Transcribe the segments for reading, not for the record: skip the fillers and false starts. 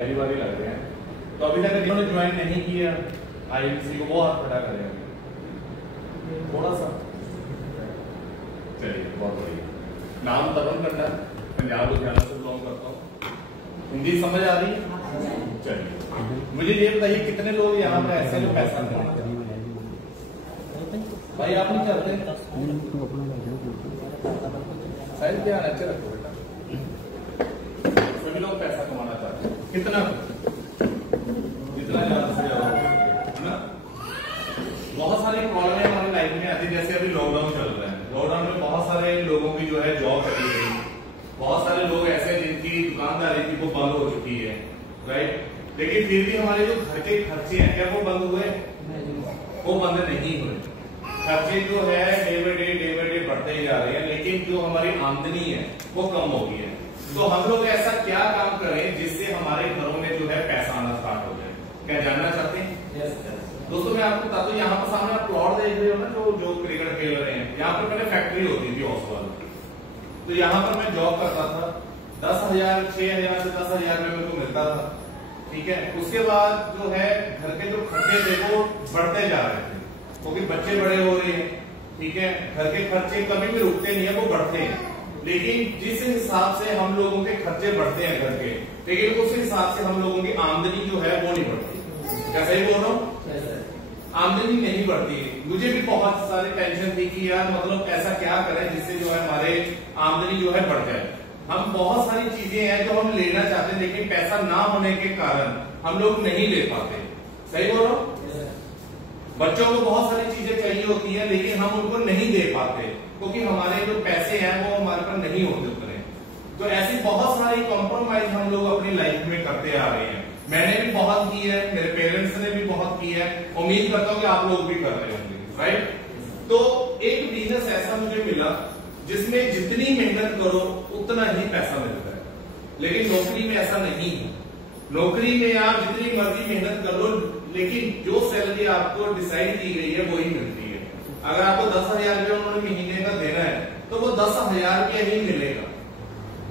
पहली बार ही लग रहे हैं, तो अभी तक जिन्होंने ज्वाइन नहीं किया आईएमसी को वो हाथ खड़ा करें थोड़ा सा। चलिए बहुत बढ़िया। नाम तरुण करना, पंजाब लुधियाना से बिलोंग करता हूँ। हिंदी समझ आ रही है? चलिए मुझे ये बताइए कितने लोग यहाँ पर ऐसे जो पैसा कमाते हैं? भाई आप नहीं करते? साइड ध्यान अच्छे रखो बेटा। सभी लोग पैसा कमाना चाहते हैं, कितना जितना ज्यादा से ज्यादा है ना। बहुत सारी प्रॉब्लम हमारी लाइफ में आती है, जैसे अभी लॉकडाउन चल रहा है। लॉकडाउन में बहुत सारे लोगों की जो है जॉब चली गई, बहुत सारे लोग ऐसे हैं जिनकी दुकानदारी थी वो बंद हो चुकी है, राइट। लेकिन फिर भी हमारे जो घर के खर्चे हैं क्या वो बंद हुए? वो बंद नहीं हुए। खर्चे जो है डे बाय डे बढ़ते ही जा रहे हैं, लेकिन जो हमारी आमदनी है वो कम हो गई है। तो हम लोग ऐसा क्या काम करें जिससे हमारे घरों में जो है पैसा आना स्टार्ट हो जाए? क्या जानना चाहते हैं? दोस्तों मैं आपको बता दूं, यहाँ पर सामने आप प्लॉट देख रहे हो ना, जो क्रिकेट खेल रहे हैं, यहाँ पर पहले फैक्ट्री होती थी ऑसवाल। तो यहाँ पर मैं जॉब करता था, 10,000 6,000 से 10,000 में मेरे को मिलता था, ठीक है। उसके बाद जो है घर के जो खर्चे थे वो बढ़ते जा रहे थे, क्योंकि बच्चे बड़े हो रहे हैं, ठीक है। घर के खर्चे कभी भी रुकते नहीं है, वो बढ़ते हैं। लेकिन जिस हिसाब से हम लोगों के खर्चे बढ़ते हैं घर के, लेकिन उस हिसाब से हम लोगों की आमदनी जो है वो नहीं बढ़ती। क्या सही बोल रहा हूँ? आमदनी नहीं बढ़ती। मुझे भी बहुत सारी टेंशन थी कि यार मतलब ऐसा क्या करें जिससे जो है हमारे आमदनी जो है बढ़ जाए। हम बहुत सारी चीजें हैं जो हम लेना चाहते हैं, लेकिन पैसा ना होने के कारण हम लोग नहीं ले पाते। सही बोल रहा हूँ? बच्चों को बहुत सारी चीजें चाहिए होती है, लेकिन हम उनको नहीं दे पाते क्योंकि हमारे जो पैसे हैं वो हमारे पास नहीं होते उतने। तो ऐसी बहुत सारी कॉम्प्रोमाइज हम लोग अपनी लाइफ में करते आ रहे हैं। मैंने भी बहुत की है, मेरे पेरेंट्स ने भी बहुत की है, उम्मीद करता हूँ कि आप लोग भी कर रहे होंगे, राइट। तो एक बिजनेस ऐसा मुझे मिला जिसमें जितनी मेहनत करो उतना ही पैसा मिलता है, लेकिन नौकरी में ऐसा नहीं है। नौकरी में आप जितनी मर्जी मेहनत कर लो, लेकिन जो सैलरी आपको डिसाइड की गई है वही मिलती है। अगर आपको 10,000 रुपया उन्होंने महीने का देना है तो वो 10,000 रुपया ही मिलेगा।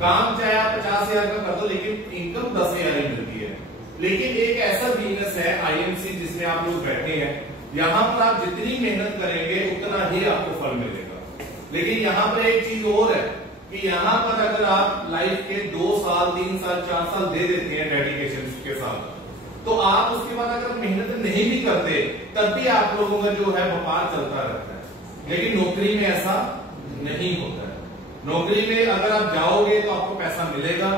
काम चाहे आप 50,000 का कर दो, लेकिन इनकम 10,000 ही मिलती है। लेकिन एक ऐसा बिजनेस है आईएमसी जिसमें आप लोग बैठे हैं, यहाँ पर आप जितनी मेहनत करेंगे उतना ही आपको फल मिलेगा। लेकिन यहाँ पर एक चीज और है कि यहाँ पर अगर आप लाइफ के 2 साल 3 साल 4 साल दे देते हैं डेडिकेशन के साथ, तो आप उसके बाद अगर मेहनत नहीं भी करते तब भी आप लोगों का जो है व्यापार चलता रहता है। लेकिन नौकरी में ऐसा नहीं होता है। नौकरी में अगर आप जाओगे तो आपको पैसा मिलेगा,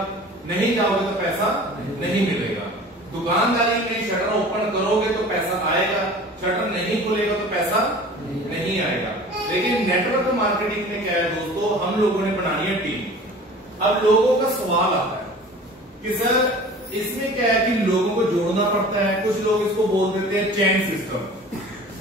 नहीं जाओगे तो पैसा नहीं मिलेगा। दुकानदारी में शटर ओपन करोगे तो पैसा आएगा, शटर नहीं खुलेगा तो पैसा नहीं आएगा। लेकिन नेटवर्क मार्केटिंग में क्या है दोस्तों, हम लोगों ने बनानी है टीम। अब लोगों का सवाल आता है कि सर इसमें क्या है कि लोगों को जोड़ना पड़ता है। कुछ लोग इसको बोल देते हैं चैन सिस्टम,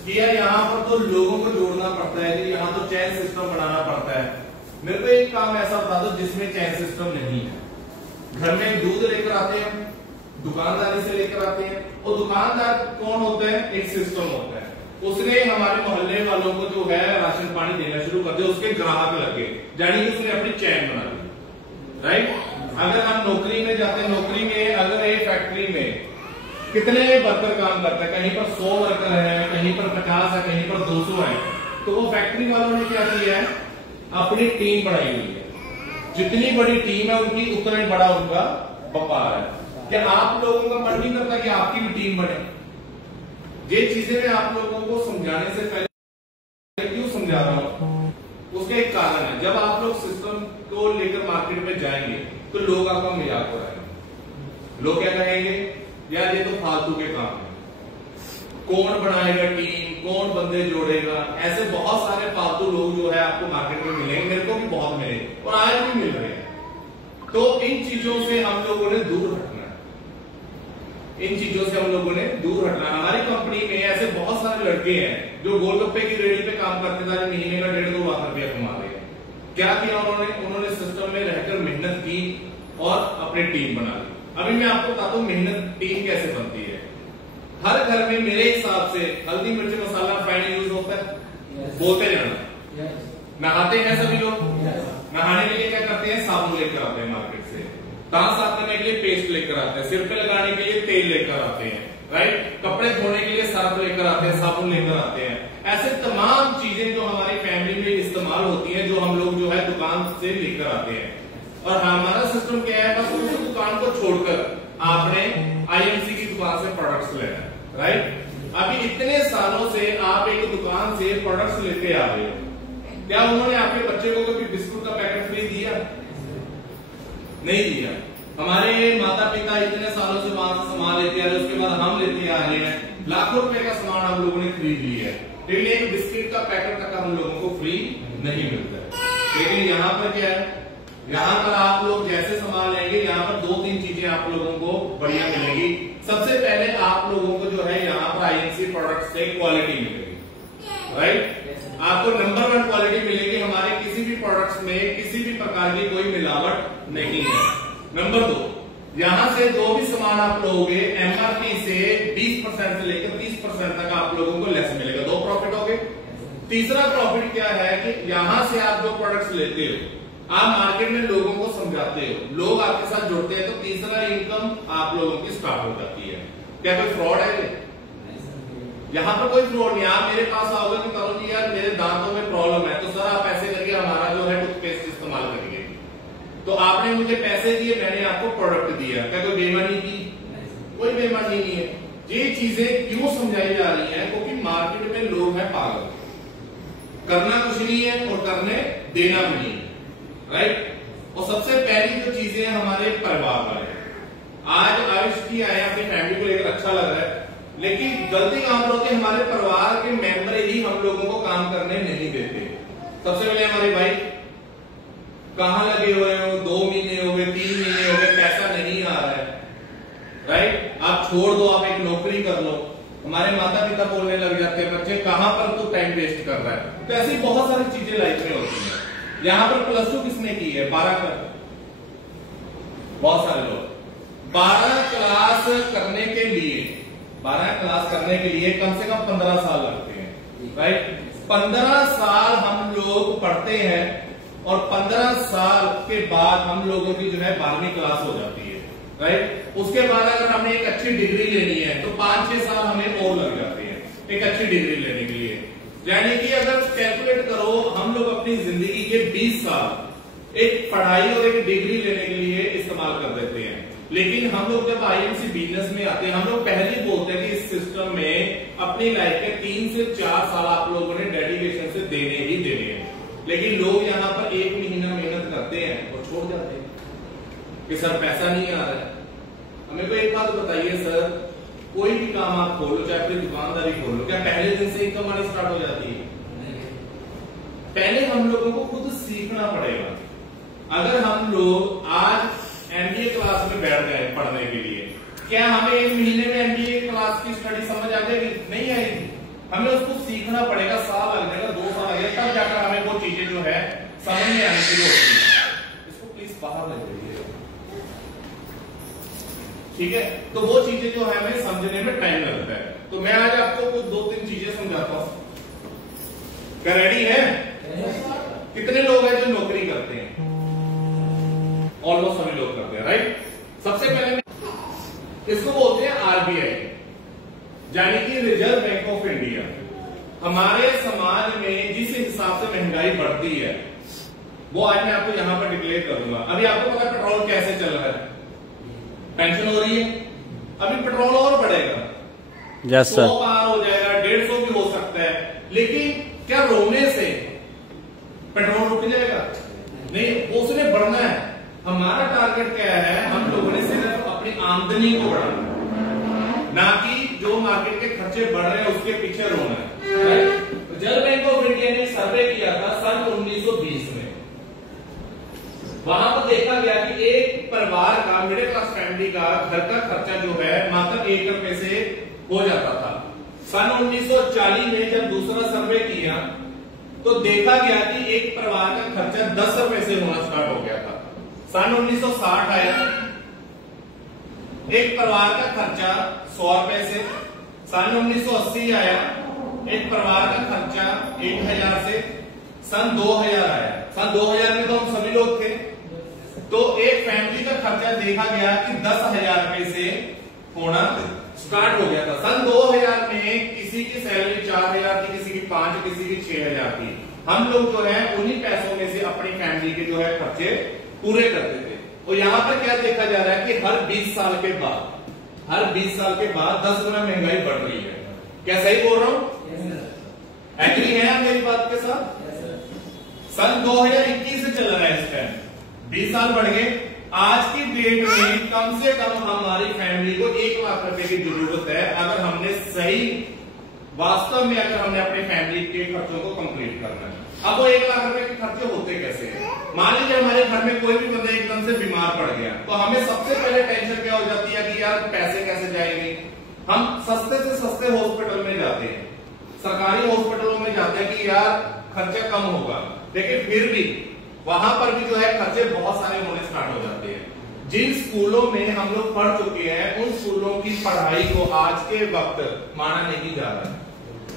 कि यार यहाँ पर तो लोगों को जोड़ना पड़ता है, कि यहाँ तो चैन सिस्टम बनाना पड़ता है। मेरे को एक काम ऐसा बता दो जिसमें चैन सिस्टम नहीं है। घर में दूध लेकर आते हैं, दुकानदारी से लेकर आते हैं, और दुकानदार कौन होता है? एक सिस्टम होता है। उसने हमारे मोहल्ले वालों को जो है राशन पानी देना शुरू कर दिया, उसके ग्राहक लगे, यानी कि उसने अपनी चैन बना ली, राइट। अगर हम नौकरी में जाते हैं, नौकरी में अगर एक फैक्ट्री में कितने वर्कर काम करते हैं, कहीं पर 100 वर्कर है, कहीं पर 50 है, कहीं पर 200 है, तो वो फैक्ट्री वालों ने क्या किया है? अपनी टीम बनाई हुई है। जितनी बड़ी टीम है उनकी उतना ही बड़ा उनका व्यापार है। क्या आप लोगों का मन नहीं करता कि आपकी भी टीम बने? ये चीजें मैं आप लोगों को समझाने से पहले क्यों समझा रहा हूं, उसका एक कारण है। जब आप लोग सिस्टम को लेकर मार्केट में जाएंगे तो लोग आपका मजाक उड़ाएंगे। लोग क्या कहेंगे? यार ये तो फालतू के काम है, कौन बनाएगा टीम, कौन बंदे जोड़ेगा। ऐसे बहुत सारे फालतू लोग जो है आपको मार्केट में मिलेंगे, मेरे को भी बहुत मिले और आज भी मिल रहे हैं। तो इन चीजों से हम लोगों ने दूर हटना है। इन चीजों से हम लोगों ने दूर हटना। हमारी कंपनी में ऐसे बहुत सारे लड़के हैं जो गोलगप्पे की रेडी पे काम करते थे, महीने का 1.5-2 लाख रुपया कमा रहे हैं। क्या किया उन्होंने सिस्टम में रहकर मेहनत की और अपनी टीम बना ली। अभी मैं आपको बताता हूँ मेहनत टीम कैसे बनती है। हर घर में मेरे हिसाब से हल्दी मिर्च मसाला फाइन यूज होता है, बोलते जाना। नहाते हैं सभी लोग, नहाने के लिए क्या करते हैं? साबुन लेकर आते हैं मार्केट से। दांत साफ करने के लिए पेस्ट लेकर आते हैं, सिर पे लगाने के लिए तेल लेकर आते हैं, राइट, कपड़े धोने के लिए सर्फ लेकर आते हैं, साबुन लेकर आते हैं। ऐसे तमाम चीजें जो हमारी फैमिली में इस्तेमाल होती हैं, जो हम लोग जो है दुकान से लेकर आते हैं। और हमारा सिस्टम क्या है, बस उस दुकान को छोड़कर आपने आईएमसी की दुकान से प्रोडक्ट्स लेना है, राइट। अभी इतने सालों से आप एक दुकान से प्रोडक्ट्स लेते आ रहे हो, क्या उन्होंने आपके बच्चे को कभी बिस्कुट का पैकेट फ्री दिया? नहीं दिया। हमारे माता पिता इतने सालों से वहां से सामान लेते आ रहे, उसके बाद हम लेते आ रहे हैं, लाखों रुपए का सामान हम लोगों ने खरीद लिया है, लेकिन एक बिस्किट का पैकेट तक हम लोगों को फ्री नहीं मिलता है। लेकिन यहाँ पर क्या है, यहाँ पर आप लोग जैसे सामान लेंगे, यहाँ पर 2-3 चीजें आप लोगों को बढ़िया मिलेगी। सबसे पहले आप लोगों को जो है यहाँ पर आईएमसी प्रोडक्ट से क्वालिटी मिलेगी, राइट। आपको नंबर 1 क्वालिटी मिलेगी। हमारे किसी भी प्रोडक्ट्स में किसी भी प्रकार की कोई मिलावट नहीं है। नंबर 2, यहां से जो भी सामान आप लोगे एमआरपी से 20% से लेकर 30% तक आप लोगों को लेस मिलेगा। 2 प्रॉफिट हो गए। तीसरा प्रॉफिट क्या है कि यहां से आप जो प्रोडक्ट्स लेते हो, आप मार्केट में लोगों को समझाते हो, लोग आपके साथ जुड़ते हैं, तो तीसरा इनकम आप लोगों की स्टार्ट हो जाती है। क्या कोई फ्रॉड है? यहाँ पर कोई फ्रॉड नहीं। आप मेरे पास आओगे कि करो जी यार मेरे दांतों में प्रॉब्लम है, तो सर आप ऐसे करके हमारा जो है टूथपेस्ट इस्तेमाल करिए। तो आपने मुझे पैसे दिए, मैंने आपको प्रोडक्ट दिया, क्या कोई बेईमानी की? कोई बेईमानी नहीं है। ये चीजें क्यों समझाई जा रही हैं? क्योंकि मार्केट में लोग हैं पागल, करना कुछ नहीं है और करने देना भी नहीं है, राइट। और सबसे पहली जो चीजें हैं हमारे परिवार वाले, आज आयुष की आए अपनी फैमिली को लेकर अच्छा लग रहा है, लेकिन गलती कहां पर होती है, हमारे परिवार के मेंबर ही हम लोगों को काम करने नहीं देते। सबसे पहले हमारे भाई कहां लगे हुए हो, 2 महीने हो गए, 3 महीने हो गए, पैसा नहीं आ रहा है, राइट, आप छोड़ दो, आप एक नौकरी कर लो। हमारे माता पिता बोलने लग जाते हैं, बच्चे कहां पर तू टाइम वेस्ट कर रहा है। तो ऐसी बहुत सारी चीजें लाइफ में होती है। यहां पर +2 किसने की है? 12 कर, बहुत सारे लोग 12 क्लास करने के लिए 12 क्लास करने के लिए कम से कम 15 साल लगते हैं, राइट। 15 साल हम लोग पढ़ते हैं और 15 साल के बाद हम लोगों की जो है 12वीं क्लास हो जाती है, राइट। उसके बाद अगर हमें एक अच्छी डिग्री लेनी है तो 5-6 साल हमें और लग जाते हैं एक अच्छी डिग्री लेने के लिए। यानी कि अगर कैलकुलेट करो, हम लोग अपनी जिंदगी के 20 साल एक पढ़ाई और एक डिग्री लेने के लिए इस्तेमाल कर देते हैं। लेकिन हम लोग जब आईएमसी बिजनेस में आते हैं, हम लोग पहले ही बोलते हैं कि इस सिस्टम में अपनी लाइफ के 3 से 4 साल आप लोगों ने डेडिकेशन से देने ही देने हैं। लेकिन लोग यहाँ पर 1 महीना मेहनत करते हैं और छोड़ जाते हैं कि सर पैसा नहीं आ रहा है। हमें को एक बात बताइए सर, कोई भी काम आप खोलो, चाहे अपनी दुकानदारी खोलो, क्या पहले दिन से इनकम आनी स्टार्ट हो जाती है? पहले हम लोगों को खुद सीखना पड़ेगा। अगर हम लोग आज एमबीए क्लास में बैठ गए पढ़ने के लिए, क्या हमें 1 महीने में एमबीए क्लास की स्टडी समझ आ जाएगी? नहीं आएगी। हमें उसको सीखना पड़ेगा, साल लग जाएगा, 2 साल लग जाएगा, तब जाकर हमें वो चीजें जो है समझ में आने शुरू होती है। इसको प्लीज बाहर ले जाइए, ठीक है। तो वो चीजें जो है हमें समझने में टाइम लगता है। तो मैं आज आपको कुछ 2-3 चीजें समझाता हूं। क्या रेडी है? कितने लोग हैं जो नौकरी करते हैं? ऑलमोस्ट सभी लोग करते हैं, राइट। सबसे पहले इसको बोलते हैं आरबीआई, यानी कि रिजर्व बैंक ऑफ इंडिया। हमारे समाज में जिस हिसाब से महंगाई बढ़ती है वो आज मैं आपको यहां पर डिक्लेयर कर दूंगा। अभी आपको पता है पेट्रोल कैसे चल रहा है, टेंशन हो रही है, अभी पेट्रोल और बढ़ेगा, 100 पार हो जाएगा, 150 भी हो सकता है। लेकिन क्या रोने से पेट्रोल रुक जाएगा? नहीं, उसने बढ़ना है। हमारा टारगेट क्या है, हम लोगों ने सिर्फ अपनी आमदनी को बढ़ाना, ना कि जो मार्केट के खर्चे बढ़ रहे हैं उसके पीछे रोना है। रिजर्व बैंक ऑफ इंडिया ने सर्वे किया था सन 1920 में। वहां पर देखा गया कि एक परिवार का, मिडिल क्लास फैमिली का घर का खर्चा जो है मात्र 1 रुपए से हो जाता था। सन 1940 में जब दूसरा सर्वे किया तो देखा गया कि एक परिवार का खर्चा 10 रुपए से होना स्टार्ट हो गया था। सन 1960 आया, एक परिवार का खर्चा 100 रुपए से। सन 1980 आया, एक परिवार का खर्चा 1000 से। सन 2000 आया, सन 2000 में तो हम सभी लोग थे, तो एक फैमिली का खर्चा देखा गया कि 10,000 रुपए से होना स्टार्ट हो गया था। सन 2000 में किसी की सैलरी 4000 थी, किसी की 5, किसी की 6000 थी। हम लोग जो है उन्हीं पैसों में से अपनी फैमिली के जो है खर्चे पूरे करते थे। और यहाँ पर क्या देखा जा रहा है कि हर 20 साल के बाद 10 गुना महंगाई बढ़ रही है। क्या सही बोल रहा हूं? एग्री है आप मेरी बात के साथ? सन 2021 से चल रहा है इस टाइम, 20 साल बढ़ गए। आज की डेट में कम से कम हमारी फैमिली को 1 लाख रुपए की जरूरत है, अगर हमने सही वास्तव में अगर हमने अपने फैमिली के खर्चों को कंप्लीट करना है। अब वो 1 लाख रुपए के खर्चे होते कैसे हैं? मान लीजिए हमारे घर में कोई भी बंदा एकदम से बीमार पड़ गया, तो हमें सबसे पहले टेंशन क्या हो जाती है कि यार पैसे कैसे जाएंगे। हम सस्ते से सस्ते हॉस्पिटल में जाते हैं, सरकारी हॉस्पिटलों में जाते हैं कि यार खर्चा कम होगा, लेकिन फिर भी वहां पर भी जो है खर्चे बहुत सारे होने स्टार्ट हो जाते हैं। जिन स्कूलों में हम लोग पढ़ चुके हैं उन स्कूलों की पढ़ाई को आज के वक्त माना नहीं जा रहा है।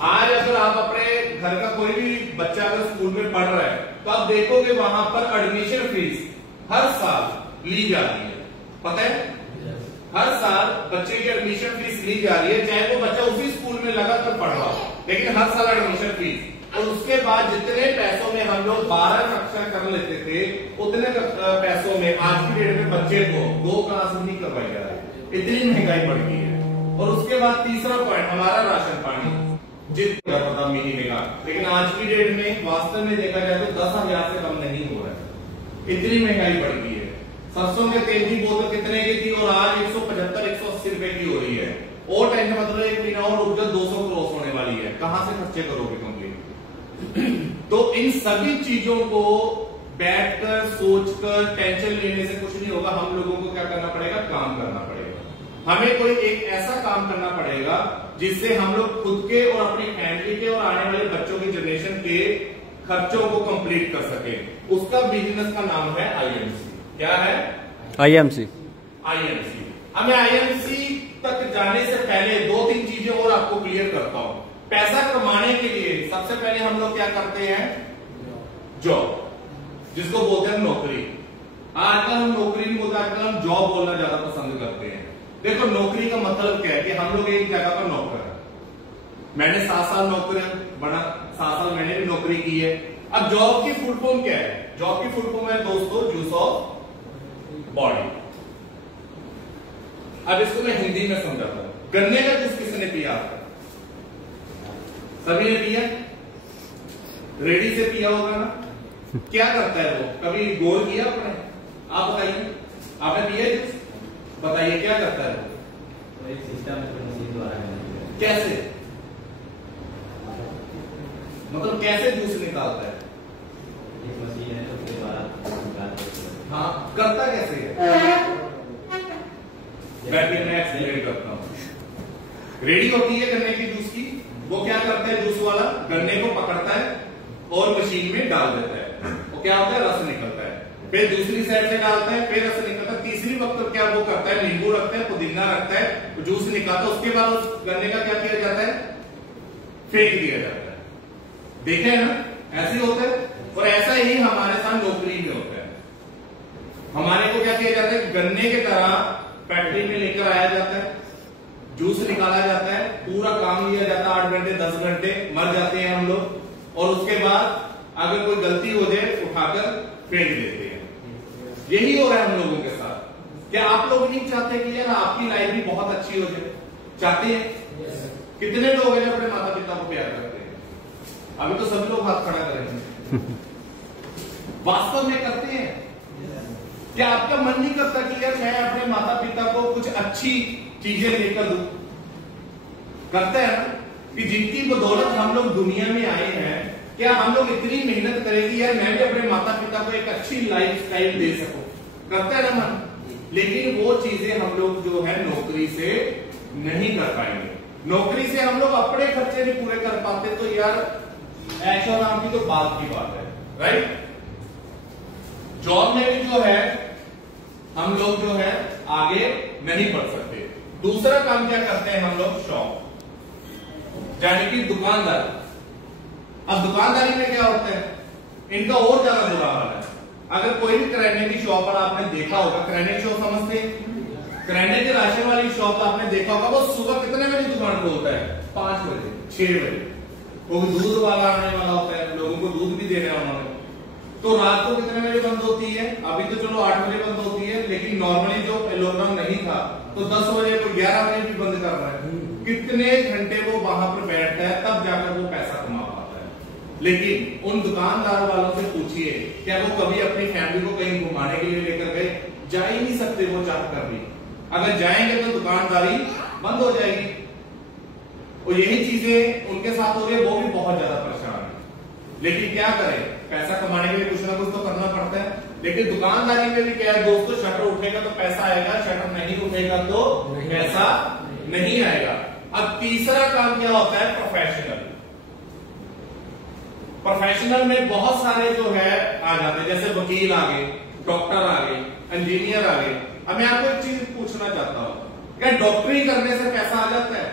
आज अगर आप अपने घर का कोई भी बच्चा अगर स्कूल में पढ़ रहा है तो आप देखोगे वहां पर एडमिशन फीस हर साल ली जा रही है। पता है, हर साल बच्चे की एडमिशन फीस ली जा रही है, चाहे वो बच्चा उसी स्कूल में लगातार पढ़ रहा हो, लेकिन हर साल एडमिशन फीस। और उसके बाद जितने पैसों में हम लोग 12 कक्षा कर लेते थे, उतने पैसों में आज की डेट में बच्चे को 2 क्लास नहीं करवाई जा रही। इतनी महंगाई बढ़ गई है। और उसके बाद तीसरा पॉइंट हमारा राशन पानी, जितना पता महीने का, लेकिन आज की डेट में वास्तव में देखा जाए तो 10,000 से कम नहीं हो रहा है। इतनी महंगाई बढ़ गई है। सरसों के तेल की बोतल कितने की थी और आज 175-180 रुपए की हो रही है। और टेंशन मतलब एक महीना और रुक जाओ 200 क्रॉस होने वाली है। कहां से खर्चे करोगे कंप्लीट? तो इन सभी चीजों को बैठकर सोचकर टेंशन लेने से कुछ नहीं होगा। हम लोगों को क्या करना पड़ेगा? काम करना पड़ेगा। हमें कोई एक ऐसा काम करना पड़ेगा जिससे हम लोग खुद के और अपनी फैमिली के और आने वाले बच्चों की जनरेशन के खर्चों को कंप्लीट कर सके। उसका बिजनेस का नाम है आईएमसी। क्या है? आईएमसी। अब मैं आईएमसी तक जाने से पहले 2-3 चीजें और आपको क्लियर करता हूं। पैसा कमाने के लिए सबसे पहले हम लोग क्या करते हैं? जॉब, जिसको बोलते हैं नौकरी। आजकल हम नौकरी नहीं बोलते, आजकल हम जॉब बोलना ज्यादा पसंद करते हैं। देखो नौकरी का मतलब क्या है कि हम लोग एक जगह पर नौकर है। मैंने 7 साल नौकर बना, 7 साल मैंने भी नौकरी की है। अब जॉब की फुल फॉर्म क्या है? जॉब की फुल फॉर्म है दोस्तों जूस ऑफ बॉडी। अब इसको मैं हिंदी में समझाता हूं। गन्ने का जूस किसने पिया? सभी ने पिया, रेडी से पिया होगा ना। क्या करता है वो? कभी गौर किया आपने? आप बताइए, आपने पिया जूस? बताइए क्या करता है वो? एक सिस्टम कैसे, मतलब कैसे जूस निकालता है? एक मशीन है उसके द्वारा। हाँ, करता कैसे है? मैं एक्सप्लेन करता हूं। रेडी होती है गन्ने की जूस की, वो क्या करता है जूस वाला? गन्ने को पकड़ता है और मशीन में डाल देता है। वो क्या होता है? रस निकलता है। फिर दूसरी साइड से डालता है, फिर रस निकलता है। तीसरी वक्त क्या वो करता है? नींबू रखता है, पुदीना रखता है, जूस निकालता है। उसके बाद उस गन्ने का क्या किया जाता है? फेंक दिया जाता है। देखे है ना, ऐसे होता है। और ऐसा ही हमारे साथ नौकरी में होता है। हमारे को क्या किया जाता है? गन्ने की तरह फैक्ट्री में लेकर आया जाता है, जूस निकाला जाता है, पूरा काम लिया जाता है। 8 घंटे 10 घंटे मर जाते हैं हम लोग। और उसके बाद अगर कोई गलती हो जाए उठाकर फेंक देते हैं। यही हो रहा है हम लोगों के साथ। क्या आप लोग नहीं चाहते कि यार आपकी लाइफ भी बहुत अच्छी हो जाए? चाहते हैं? कितने लोग हैं जो अपने माता पिता को प्यार करते हैं? अभी तो सभी लोग हाथ खड़ा करेंगे। वास्तव में करते हैं? क्या आपका मन नहीं करता कि यार मैं अपने माता पिता को कुछ अच्छी चीजें लेकर दूं? करते हैं ना कि जिनकी बदौलत हम लोग दुनिया में आए हैं, क्या हम लोग इतनी मेहनत करें कि यार मैं भी अपने माता पिता को एक अच्छी लाइफ स्टाइल दे सकूं? करते हैं ना मन। लेकिन वो चीजें हम लोग जो है नौकरी से नहीं कर पाएंगे। नौकरी से हम लोग अपने खर्चे नहीं पूरे कर पाते तो यार ऐशो आराम की तो बात की बात है, राइट? जॉब में भी जो है हम लोग जो है आगे नहीं बढ़ सकते। दूसरा काम क्या करते हैं हम लोग? शॉप, यानी कि दुकानदार। अब दुकानदारी में क्या होता है? इनका और ज्यादा बुरा हाल है। अगर कोई भी किराने की शॉप पर आपने देखा होगा, किराने की शॉप समझते हैं, किराने के राशन वाली शॉप आपने देखा होगा, वो सुबह कितने बजे दुकान पे होता है? 5 बजे 6 बजे। वो दूध वाला आने वाला होता है, लोगों को दूध भी देना है उन्होंने। तो रात को कितने बजे बंद होती है? अभी तो चलो 8 बजे बंद होती है, लेकिन नॉर्मली जो लॉकडाउन नहीं था तो 10 बजे को 11 बजे भी बंद कर रहा है। कितने घंटे वो वहां पर बैठता है, तब जाकर वो पैसा कमा पाता है। लेकिन उन दुकानदार वालों से पूछिए, क्या वो कभी अपनी फैमिली को कहीं घुमाने के लिए लेकर गए? जा ही नहीं सकते वो चाह कर भी। अगर जाएंगे तो दुकानदारी बंद हो जाएगी। और यही चीजें उनके साथ हो रही है, वो भी बहुत ज्यादा परेशान है। लेकिन क्या करें, पैसा कमाने के लिए कुछ ना कुछ तो करना पड़ता है। लेकिन दुकानदारी में भी क्या है दोस्तों, शटर उठेगा तो पैसा आएगा, शटर नहीं उठेगा तो पैसा नहीं आएगा। अब तीसरा काम क्या होता है? प्रोफेशनल। प्रोफेशनल में बहुत सारे जो है आ जाते हैं, जैसे वकील आ गए, डॉक्टर आ गए, इंजीनियर आ गए। अब मैं आपको एक चीज पूछना चाहता हूं, क्या डॉक्टरी करने से पैसा आ जाता है?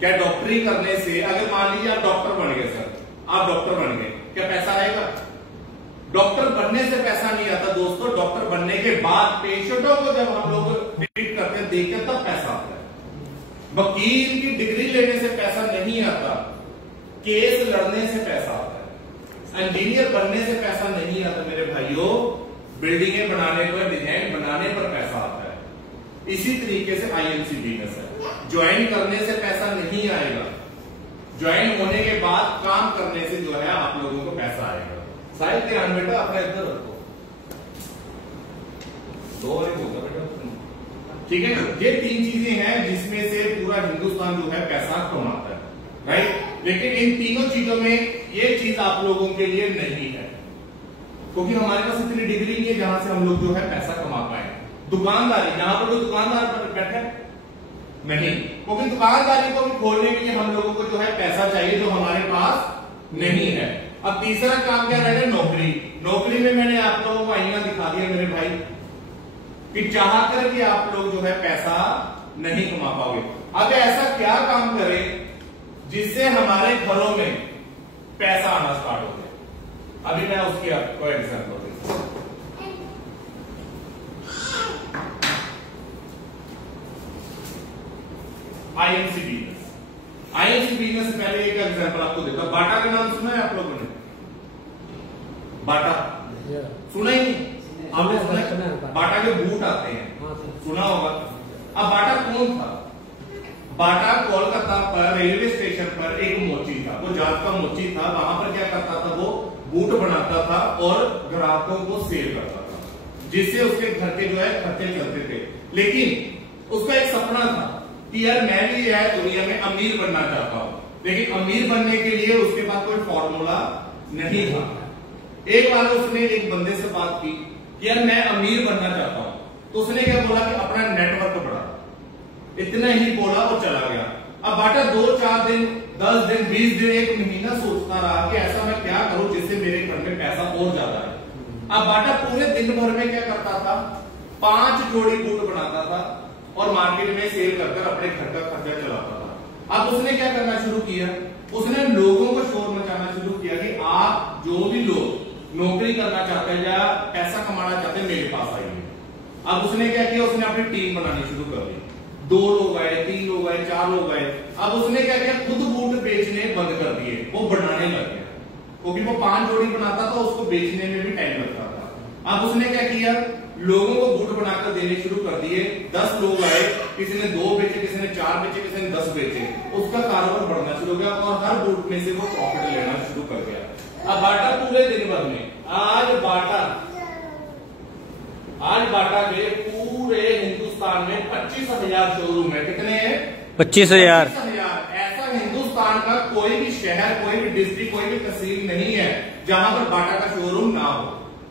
क्या डॉक्टरी करने से, अगर मान लीजिए आप डॉक्टर बन गए सर, आप डॉक्टर बन गए, क्या पैसा आएगा? डॉक्टर बनने से पैसा नहीं आता दोस्तों। डॉक्टर बनने के बाद पेशेंटों को जब हम लोग ट्रीट करते हैं, देखते हैं, तब पैसा आता है। वकील की डिग्री लेने से पैसा नहीं आता, केस लड़ने से पैसा आता है। इंजीनियर बनने से पैसा नहीं आता मेरे भाइयों, बिल्डिंगें बनाने पर, डिजाइन बनाने पर पैसा आता है। इसी तरीके से आईएमसी बिजनेस है। ज्वाइन करने से पैसा नहीं आएगा, ज्वाइन होने के बाद काम करने से जो है आप लोगों को पैसा आएगा। साहिब ध्यान बेटा अपना इधर रखो, 2 बार होगा बेटा, ठीक है ना। ये 3 चीजें हैं जिसमें से पूरा हिंदुस्तान जो है पैसा कमाता है, राइट। लेकिन इन तीनों चीजों में ये चीज आप लोगों के लिए नहीं है, क्योंकि हमारे पास इतनी डिग्री नहीं है जहां से हम लोग जो है पैसा कमा पाए। दुकानदारी, यहां पर कोई दुकानदार बैठे नहीं, क्योंकि दुकानदारी को भी खोलने के लिए हम लोगों को जो है पैसा चाहिए, जो हमारे पास नहीं है। अब तीसरा काम क्या रह गया? नौकरी। नौकरी में मैंने आप लोगों को आईना दिखा दिया मेरे भाई, कि चाह कर भी आप लोग जो है पैसा नहीं कमा पाओगे। अब ऐसा क्या काम करें जिससे हमारे घरों में पैसा आना स्टार्ट हो जाए? अभी मैं उसकी आपको एग्जाम्पल देता हूं। IMC business. आईएमसी बिजनेस से पहले एक एग्जांपल आपको देता हूं। बाटा का नाम सुना है आप लोगों ने? बाटा सुना ही नहीं? आपने सुना? बाटा के बूट आते हैं, सुना होगा। अब बाटा कौन था? बाटा कोलकाता पर रेलवे स्टेशन पर एक मोची था, वो जात का मोची था। वहां पर क्या करता था? वो बूट बनाता था और ग्राहकों को सेल करता था, जिससे उसके घर के जो है खर्चे चलते थे। लेकिन उसका एक सपना था कि यार मैं भी है दुनिया में अमीर बनना चाहता हूं, लेकिन अमीर बनने के लिए उसके पास कोई फॉर्मूला नहीं था। एक बार उसने एक बंदे से बात की कि यार मैं अमीर बनना चाहता हूं, तो उसने क्या बोला कि अपना नेटवर्क बढ़ा। इतना ही बोला और चला गया। अब बाटा 2-4 दिन, 10 दिन, 20 दिन, 1 महीना सोचता रहा कि ऐसा मैं क्या करूं जिससे मेरे घर में पैसा और ज्यादा है। अब बाटा पूरे दिन भर में क्या करता था? 5 जोड़ी बूट बनाता था और मार्केट में सेल कर अपने घर का खर्चा चलाता था। अब उसने क्या करना शुरू किया? उसने लोगों को शोर मचाना शुरू किया कि आप जो भी लोग नौकरी करना चाहते हैं या पैसा कमाना चाहते हैं, मेरे पास आइए। अब उसने क्या किया? उसने अपनी टीम बनानी शुरू कर दी। 2 लोग आए, 3 लोग आए, 4 लोग आए। अब उसने क्या किया? खुद बूट बेचने बंद कर दिए, वो बनाने लग गया, क्योंकि वो 5 जोड़ी बनाता था, उसको बेचने में भी टाइम लगता था। अब उसने क्या किया? लोगों को बूट बनाकर देने शुरू कर दिए। 10 लोग आए, किसी ने 2 बेचे, किसी ने 4 बेचे, किसी ने 10 बेचे। उसका कारोबार बढ़ना शुरू हो गया और हर बूट में से वो प्रॉफिट लेना शुरू कर गया। अब बाटा पूरे दिन भर में, आज बाटा के पूरे हिंदुस्तान में 25,000 शोरूम है। कितने हैं? 25,000। ऐसा हिंदुस्तान का कोई भी शहर, कोई भी डिस्ट्रिक्ट, कोई भी तहसील नहीं है जहां पर बाटा का शोरूम ना हो,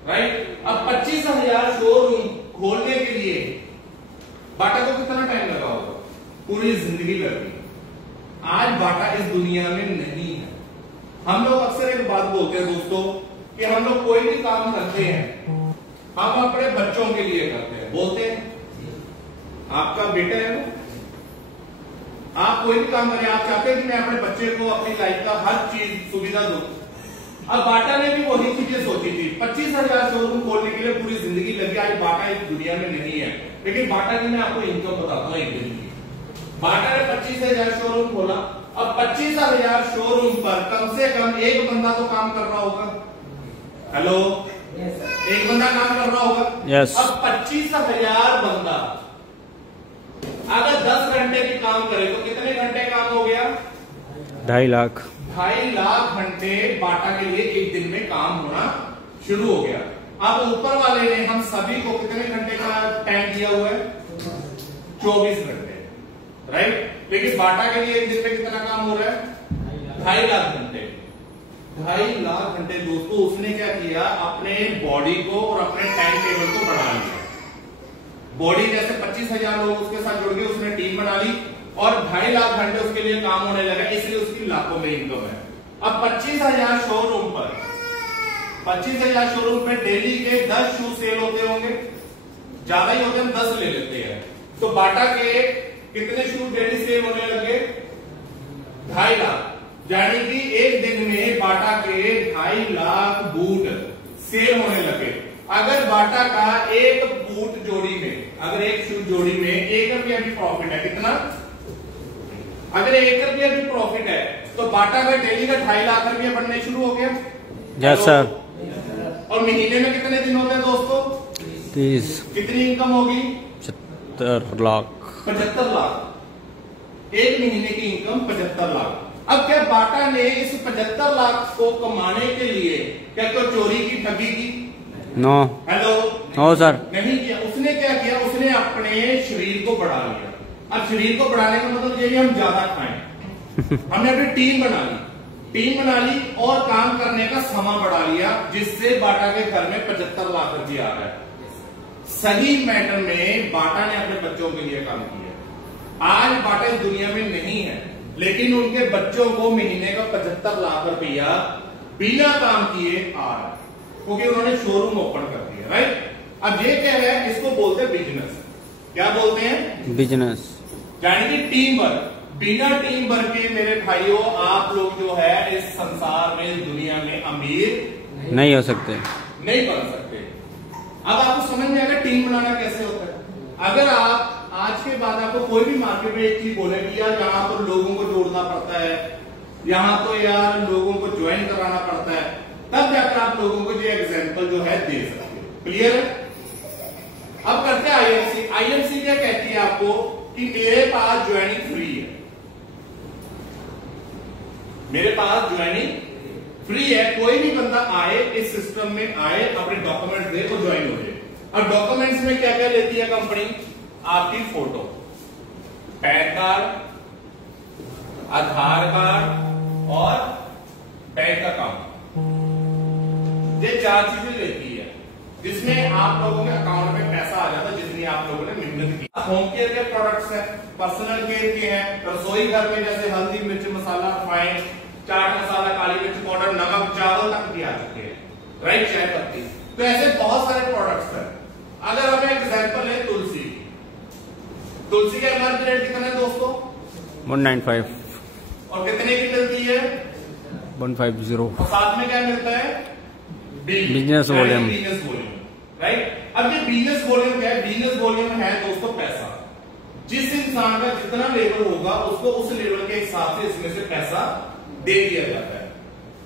राइट। अब 25,000 शोरूम खोलने के लिए बाटा को कितना टाइम लगा होगा? पूरी जिंदगी लगी। आज बाटा इस दुनिया में नहीं है। हम लोग अक्सर एक बात बोलते हैं दोस्तों कि हम लोग कोई भी काम करते हैं, हम अपने बच्चों के लिए करते हैं। बोलते हैं आपका बेटा है वो, आप कोई भी काम करें, आप चाहते हैं कि मैं अपने बच्चे को अपनी लाइफ का हर चीज सुविधा दूं। अब बाटा ने भी वही चीजें सोची थी। 25,000 शोरूम खोलने के लिए पूरी जिंदगी लगी। आज बाटा इस दुनिया में नहीं है, लेकिन बाटा की मैं आपको इनकम बताता हूँ एक दिन की। बाटा ने 25,000 शोरूम खोला। अब 25,000 शोरूम पर कम से कम एक बंदा तो काम कर रहा होगा। हेलो, एक बंदा काम कर रहा होगा। यस। अब 25,000 बंदा अगर 10 घंटे की काम करे तो कितने घंटे काम हो गया? 2.5 लाख। 2.5 लाख घंटे बाटा के लिए एक दिन में काम होना शुरू हो गया। अब ऊपर वाले ने हम सभी को कितने घंटे का टाइम दिया हुआ है? 24 घंटे, राइट। लेकिन बाटा के लिए एक दिन में कितना काम हो रहा है? 2.5 लाख घंटे। 2.5 लाख घंटे दोस्तों, उसने क्या किया? अपने बॉडी को और अपने टाइम टेबल को बढ़ा लिया। बॉडी जैसे 25,000 लोग उसके साथ जुड़ गए, उसने टीम बना ली और 2.5 लाख घंटे उसके लिए काम होने लगा, इसलिए उसकी लाखों में इनकम है। अब 25,000 शोरूम पर 25,000 शोरूम पे डेली के 10 शू सेल होते होंगे, ज्यादा ही होते हैं, 10 ले लेते हैं। तो बाटा के कितने शू डेली सेल होने लगे? 2.5 लाख। यानी कि एक दिन में बाटा के 2.5 लाख बूट सेल होने लगे। अगर बाटा का एक बूट जोड़ी में, अगर एक शू जोड़ी में 1 रुपया भी प्रॉफिट है, कितना? अगर 1 रुपया भी प्रॉफिट है तो बाटा का डेली का 2.5 लाख रुपया बनने शुरू हो गया। Yes sir. और महीने में कितने दिन होते हैं दोस्तों? 30। कितनी इनकम होगी? 75 लाख। 75 लाख। एक महीने की इनकम 75 लाख। अब क्या बाटा ने इस 75 लाख को कमाने के लिए क्या कोई चोरी की, ठगी की? नो। हेलो, नो सर, नहीं किया। उसने क्या किया? उसने अपने शरीर को बढ़ा लिया। अब शरीर को बढ़ाने का मतलब यही हम ज्यादा खाएं। हमने अपनी टीम बना ली और काम करने का समय बढ़ा लिया, जिससे बाटा के घर में 75 लाख रुपया आ रहा है। सही मैटर में बाटा ने अपने बच्चों के लिए काम किया। आज बाटा इस दुनिया में नहीं है, लेकिन उनके बच्चों को महीने का 75 लाख रुपया बिना काम किए आ रहा है, क्योंकि उन्होंने शोरूम ओपन कर दिया, राइट। अब ये क्या है? इसको बोलते हैं बिजनेस। क्या बोलते हैं? बिजनेस। यानी कि टीम वर्क। बिना टीम वर्क के मेरे भाइयों, आप लोग जो है इस संसार में, इस दुनिया में अमीर नहीं हो सकते, नहीं बन सकते। अब आपको समझ में आएगा टीम बनाना कैसे होता है। अगर आप आज के बाद आपको कोई भी मार्केट में एक चीज बोले कि यार यहाँ पर लोगों को जोड़ना पड़ता है, यहाँ तो यार लोगों को ज्वाइन कराना पड़ता है, तब जाकर आप लोगों को ये एग्जाम्पल जो है दे सकते हो। क्लियर है? अब करते हैं आईएमसी। आईएमसी क्या कहती है आपको कि मेरे पास ज्वाइनिंग फ्री है, मेरे पास ज्वाइनिंग फ्री है। कोई भी बंदा आए, इस सिस्टम में आए, अपने डॉक्यूमेंट्स दे तो ज्वाइन हो जाए। अब डॉक्यूमेंट्स में क्या क्या लेती है कंपनी? आपकी फोटो, पैन कार्ड, आधार कार्ड और बैंक अकाउंट, ये 4 चीजें लेती है, जिसमें आप लोगों के अकाउंट में पैसा आ जाता है, जितनी आप लोगों ने मेहनत की। होम केयर के प्रोडक्ट्स हैं, पर्सनल केयर के हैं, रसोई घर में जैसे हल्दी, मिर्च मसाला, रिफाइंड, चाट मसाला, काली मिर्च पाउडर, नमक, चावल तक भी आ चुके हैं, राइट, चाय पत्ती। तो ऐसे बहुत सारे प्रोडक्ट्स हैं। अगर हम एग्जाम्पल है तुलसी का एमआरपी रेट कितना है दोस्तों? 195। और कितने की मिलती है? 150। और साथ में क्या मिलता है? Business volume, right. अब ये बिजनेस वॉल्यूम क्या है? बिजनेस वॉल्यूम है दोस्तों पैसा। जिस इंसान का जितना लेवल होगा उसको उस लेवल के हिसाब से इसमें से पैसा दे दिया जाता है।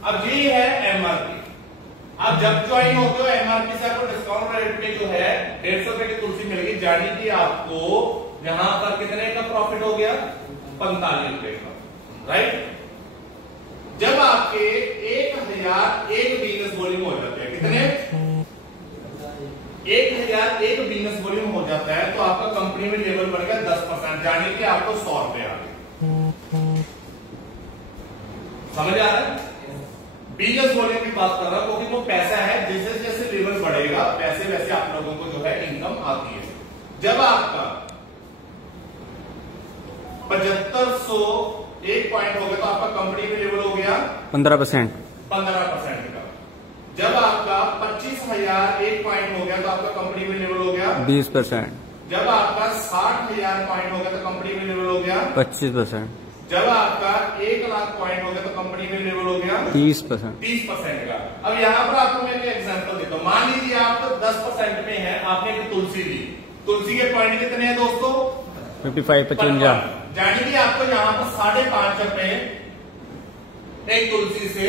अब ये है एमआरपी। अब जब ज्वाइन होते हो एमआरपी से आपको डिस्काउंट रेट पे जो है 150 रुपए की तुलसी मिलेगी, जानी कि आपको यहां पर कितने का प्रॉफिट हो गया? 45 रुपए का, राइट। जब आपके 1000 एक बिजनेस वॉल्यूम हो जाते हैं, कितने? 1000 एक बिजनेस वॉल्यूम हो जाता है, तो आपका कंपनी में लेवल बढ़ गया 10%, जाने के आपको 100 रुपए आ गए। समझ आ रहा है? बिजनेस वॉल्यूम की बात कर रहा हूं, क्योंकि वो पैसा है, जैसे जैसे लेवल बढ़ेगा वैसे वैसे आप लोगों को जो है इनकम आती है। जब आपका 7500 एक पॉइंट हो गया तो आपका कंपनी में लेवल हो गया 15%। 15% का। जब आपका 25,000 एक पॉइंट हो गया तो आपका कंपनी में लेवल हो गया 20%। जब आपका 60,000 पॉइंट हो गया तो कंपनी में लेवल हो गया 25%। जब आपका 1 लाख पॉइंट हो गए तो कंपनी में लेवल हो गया 30%। 30% का। अब यहाँ पर आपको मैं एग्जांपल देता हूँ। मान लीजिए आप 10% में है, आपने एक तुलसी दी, तुलसी के पॉइंट कितने हैं दोस्तों? 55 यानी कि आपको यहाँ पर 5.5 रुपए एक तुलसी से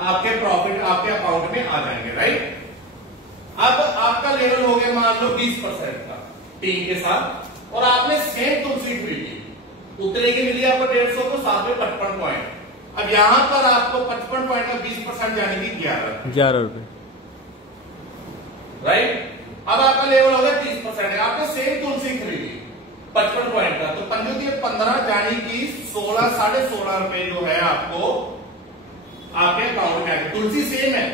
आपके प्रॉफिट आपके अकाउंट में आ जाएंगे, राइट। अब आपका लेवल हो गया मान लो 20% का टीम के साथ, और आपने सेम तुलसी खरीदी, उतने की मिली आपको 150 को, साथ में 55 पॉइंट। अब यहां पर आपको 55 पॉइंट का 20% यानी कि 11 रुपए, राइट। अब आपका लेवल हो गया 30%। आपने सेम तुलसी खरीदी 55 पॉइंट का, तो 15 यानी कि 16.5 रुपए जो है आपको आपके अकाउंट में आएगा। तुलसी सेम है,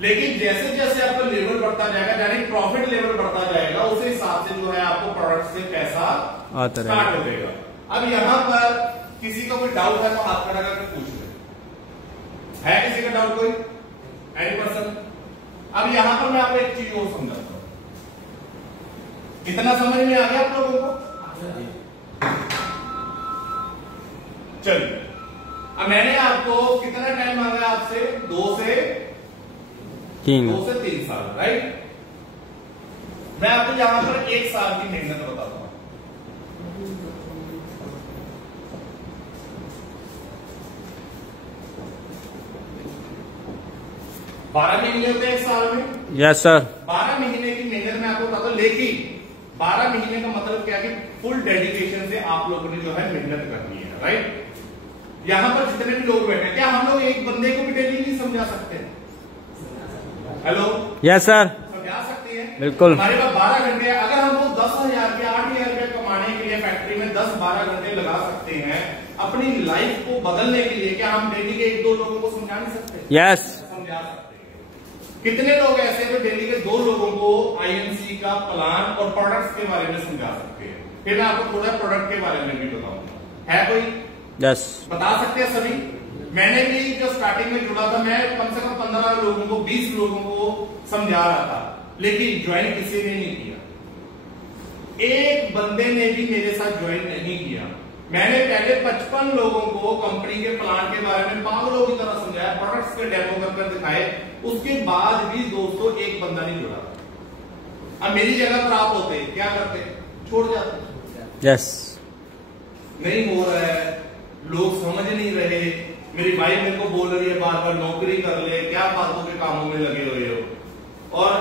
लेकिन जैसे जैसे आपका लेवल बढ़ता जाएगा, यानी प्रॉफिट लेवल बढ़ता जाएगा, उस हिसाब से जो है आपको प्रोडक्ट से पैसा आता स्टार्ट हो जाएगा। अब यहां पर किसी को कोई डाउट है तो हाथ खड़ा करके पूछ ले, है किसी का डाउट कोई? Any person? अब यहां पर मैं आपको एक चीज और समझाता हूं। कितना समझ में आ गया आप लोगों को? चलिए, अब मैंने आपको कितना टाइम मांगा आपसे? 2 से 3 साल, राइट। मैं आपको यहां पर 1 साल की मेहनत बताता हूं। बारह महीने होते हैं 1 साल में। Yes sir. 12 महीने की मेहनत मैं आपको बताता हूं, लेकिन 12 महीने का मतलब क्या कि फुल डेडिकेशन से आप लोगों ने जो है मेहनत करनी है, राइट। यहां पर जितने भी लोग बैठे हैं, क्या हम लोग एक बंदे को भी डेली नहीं समझा सकते? हेलो, यस सर, समझा सकते हैं, बिल्कुल। हमारे पास 12 घंटे, अगर हम लोग 10,000 के 8,000 रुपए कमाने के लिए फैक्ट्री में 10-12 घंटे लगा सकते हैं अपनी लाइफ को बदलने के लिए, क्या हम डेली के 1-2 लोगों को समझा नहीं सकते? यस, समझा सकते हैं। कितने लोग ऐसे हैं डेली के 2 लोगों को आईएनसी का प्लान और प्रोडक्ट्स के बारे में समझा सकते हैं? फिर मैं आपको थोड़ा प्रोडक्ट के बारे में भी बताऊंगा। है कोई? यस, बता सकते हैं सभी? मैंने भी जो स्टार्टिंग में जुड़ा था, मैं कम से कम 15 लोगों को, 20 लोगों को समझा रहा था, लेकिन ज्वाइन किसी ने नहीं किया। एक बंदे ने भी मेरे साथ ज्वाइन नहीं किया। मैंने पहले 55 लोगों को कंपनी के प्लान के बारे में पागलों की तरह समझाया, प्रोडक्ट्स के डेमो करके दिखाए, उसके बाद भी दोस्तों एक बंदा नहीं जुड़ा। अब मेरी जगह पर आप होते क्या करते? छोड़ जाते। यस, नहीं हो रहा है, लोग समझ नहीं रहे, मेरी वाइफ मेरे को बोल रही है बार बार नौकरी कर ले, क्या फालतू के कामों में लगे हुए हो। और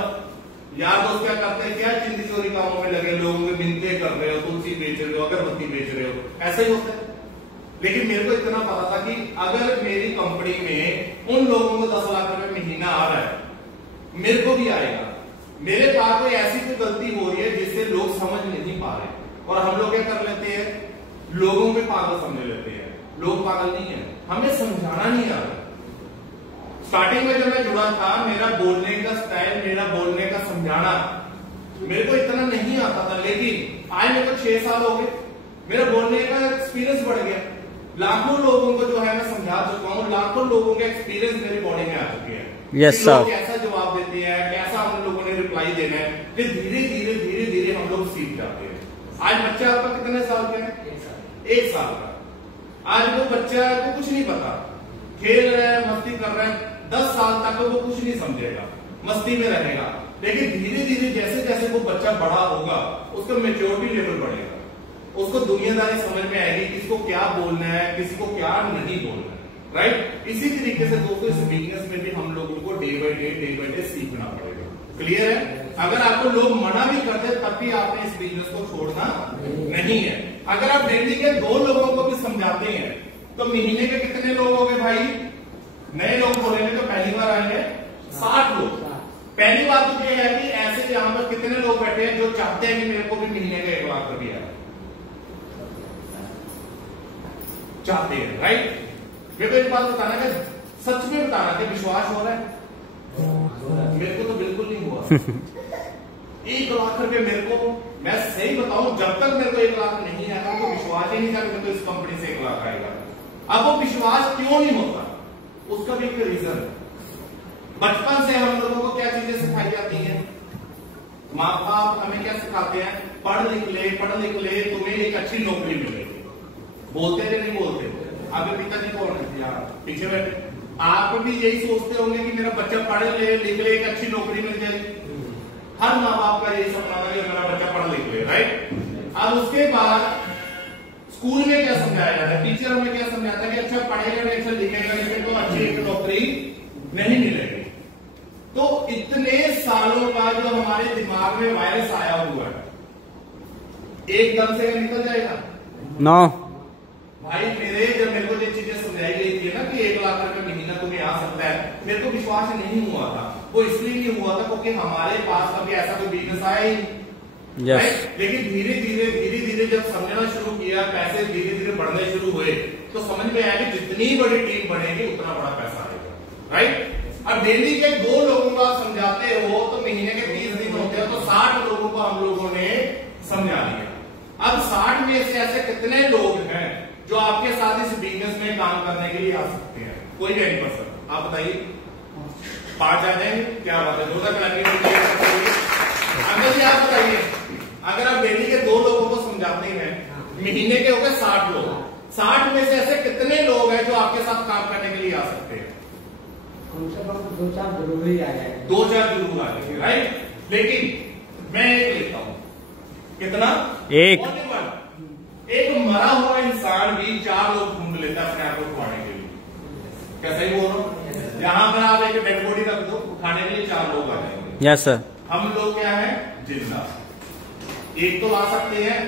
यार दोस्त क्या करते हैं? क्या चिंदी चोरी कामों में लगे, लोगों के मिन्नतें कर रहे हो, तुलसी बेच रहे हो, अगरबत्ती बेच रहे हो, ऐसा ही होता है। लेकिन मेरे को इतना पता था कि अगर मेरी कंपनी में उन लोगों को 10 लाख रुपए महीना आ रहा है, मेरे को भी आएगा। मेरे पास कोई ऐसी कोई गलती हो रही है जिससे लोग समझ नहीं पा रहे, और हम लोग क्या कर लेते हैं? लोगों को पागल समझ लेते हैं। लोग पागल नहीं है, हमें समझाना नहीं आ रहा। स्टार्टिंग में जब मैं जुड़ा था, मेरा बोलने का स्टाइल, मेरा बोलने का समझाना मेरे को इतना नहीं आता था, लेकिन आज मेरे को 6 साल हो गए, मेरा बोलने का एक्सपीरियंस बढ़ गया। लाखों लोगों को जो है मैं समझा चुका हूँ, लाखों लोगों के एक्सपीरियंस मेरी बॉडी में आ चुके हैं। Yes sir. कैसा जवाब देते हैं, कैसा हम लोगों ने रिप्लाई देना है, फिर धीरे धीरे हम लोग सीख जाते हैं। आज बच्चा आपका कितने साल का है? 1 साल का। आज वो बच्चा को कुछ नहीं पता, खेल रहा है, मस्ती कर रहा है, 10 साल तक वो कुछ नहीं समझेगा, मस्ती में रहेगा। लेकिन धीरे धीरे जैसे जैसे वो बच्चा बड़ा होगा, उसका मेच्योरिटी लेवल बढ़ेगा, उसको दुनियादारी समझ में आएगी, किसको क्या बोलना है, किसी को क्या नहीं बोलना है, राइट। इसी तरीके से दोस्तों इस बिजनेस में भी हम लोगों को डे बाय डे सीखना पड़ेगा। क्लियर है? अगर आपको लोग मना भी करते तब भी आपने इस बिजनेस को छोड़ना नहीं है। अगर आप डेली के 2 लोगों को भी समझाते हैं तो महीने के कितने लोग हो गए भाई? नए लोग बोलेंगे तो पहली बार आएंगे 60 लोग। पहली बात तो यह है कि ऐसे यहां पर कितने लोग बैठे हैं जो चाहते हैं कि मेरे को भी महीने का 1 लाख रुपया चाहते हैं, राइट। मेरे को एक बात बताना है, सच में बताना कि विश्वास हो रहा है? मेरे को तो बिल्कुल नहीं हुआ। 1 लाख रुपए मेरे को, मैं सही बताऊं, जब तक मेरे को 1 लाख नहीं आया तो विश्वास ही नहीं था कि मेरे को इस कंपनी से 1 लाख आएगा। अब वो विश्वास क्यों नहीं होता, उसका भी एक रीजन है। बचपन से हम लोगों को क्या चीजें सिखाई जाती हैं? माँ बाप हमें क्या सिखाते हैं? पढ़ लिख ले, तुम्हें एक अच्छी नौकरी मिलेगी। बोलते थे नहीं बोलते? आपके पिताजी कौन है? यहाँ पीछे बैठे। आप भी यही सोचते होंगे कि मेरा बच्चा पढ़े लिख ले, एक अच्छी नौकरी मिल जाएगी। हर माँ बाप का यही सपना था कि मेरा बच्चा पढ़ लिख ले, राइट। अब उसके बाद स्कूल में क्या समझाया जाता है, टीचर हमें क्या समझाता है कि अच्छा पढ़ेगा नहीं, अच्छा लिखेगा नहीं तो अच्छी एक नौकरी नहीं मिलेगी। तो इतने सालों का जो हमारे दिमाग में वायरस आया हुआ है, एकदम से निकल जाएगा? नो भाई जब मेरे को ये चीजें समझाई गई थी ना कि 1 लाख रुपए महीना तुम्हें आ सकता है, मेरे को विश्वास नहीं हुआ था। वो इसलिए नहीं हुआ था क्योंकि हमारे पास कभी ऐसा कोई बिजनेस आया ही। यस लेकिन धीरे धीरे जब समझना शुरू किया, पैसे धीरे धीरे बढ़ने शुरू हुए, तो समझ में आया कि जितनी बड़ी टीम बढ़ेगी उतना बड़ा पैसा आएगा, राइट। अब डेली के 2 लोगों का समझाते हो तो महीने के 30 दिन होते हैं, तो 60 लोगों को हम लोगों ने समझा दिया। अब 60 में से ऐसे कितने लोग हैं जो आपके साथ इस बिजनेस में काम करने के लिए आ सकते हैं? कोई भी नहीं पर्सन, आप बताइए। 5 आ जाएंगे? क्या बात है, जोरदार अंदर से आप बताइए। अगर आप डेली के 2 लोगों को समझाते हैं, महीने के हो गए 60 लोग, 60 में से ऐसे कितने लोग हैं जो आपके साथ काम करने के लिए आ सकते हैं? कम से कम 2-4 जरूर ही आ जाएंगे। 2-4 जरूर आ जाएंगे, राइट। लेकिन मैं एक लेता हूं, कितना? एक मरा हुआ इंसान भी 4 लोग ढूंढ लेता है अपने आप को उठाने के लिए। कैसा ही बोल रहा हूं? यहां पर आप एक डेड बॉडी रख दो, उठाने के लिए 4 लोग आ जाएंगे। Yes sir. हम लोग क्या है? जिंदा। एक तो ला सकते हैं,